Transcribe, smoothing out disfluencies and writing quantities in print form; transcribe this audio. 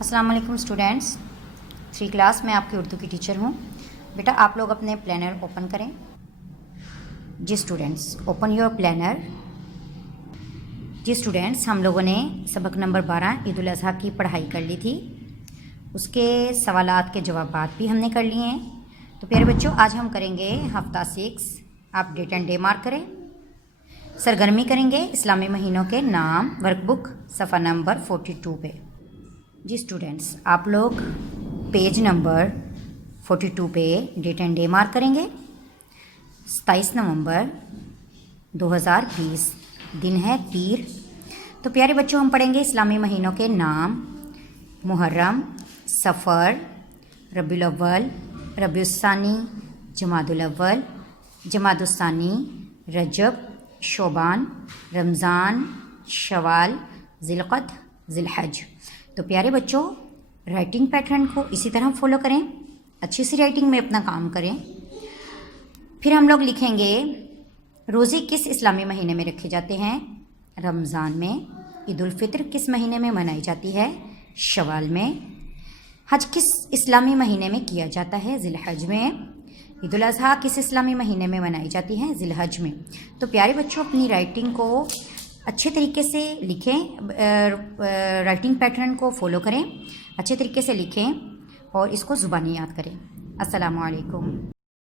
السلام علیکم students, 3 class میں آپ کی اردو کی ٹیچر ہوں۔ بیٹا آپ لوگ اپنے پلانر اوپن کریں۔ Ji students, open your planner. Ji students, ہم لوگوں نے سبق نمبر 12 عید الاضحیٰ کی پڑھائی کر لی تھی، اس کے سوالات کے جوابات بھی ہم نے کر لیے ہیں۔ تو پیارے بچوں، آج ہم کریں گے ہفتہ 6۔ آپ ڈیٹ اینڈ ڈے مارک کریں۔ سرگرمی کریں گے اسلامی مہینوں کے نام، ورک بک صفحہ نمبر 42 پہ۔ جی اسٹوڈینٹس، آپ لوگ پیج نمبر 42 پہ ڈیٹ اینڈ ڈے مارک کریں گے۔ 27 نومبر 2020 دن ہے پیر۔ تو پیارے بچوں، ہم پڑھیں گے اسلامی مہینوں کے نام: محرم، صفر، ربیع الاول، ربیع الثانی، جمادی الاول، جمادی الثانی، رجب، شعبان، رمضان، شوال، ذی القعدہ، ذی الحج۔ تو پیارے بچوں، رائٹنگ پیٹرن کو اسی طرح فالو کریں، اچھی سی رائٹنگ میں اپنا کام کریں۔ پھر ہم لوگ لکھیں گے روزے کس اسلامی مہینے میں رکھے جاتے ہیں؟ رمضان میں۔ عید الفطر کس مہینے میں منائی جاتی ہے؟ شوال میں۔ حج کس اسلامی مہینے میں کیا جاتا ہے؟ ذی الحج میں۔ عید الاضحیٰ کس اسلامی مہینے میں منائی جاتی ہے؟ ذی الحج میں۔ تو پیارے بچوں، اپنی رائٹنگ کو اچھے طریقے سے لکھیں، رائٹنگ پیٹرن کو فالو کریں، اچھے طریقے سے لکھیں اور اس کو زبانی یاد کریں۔ السلام علیکم۔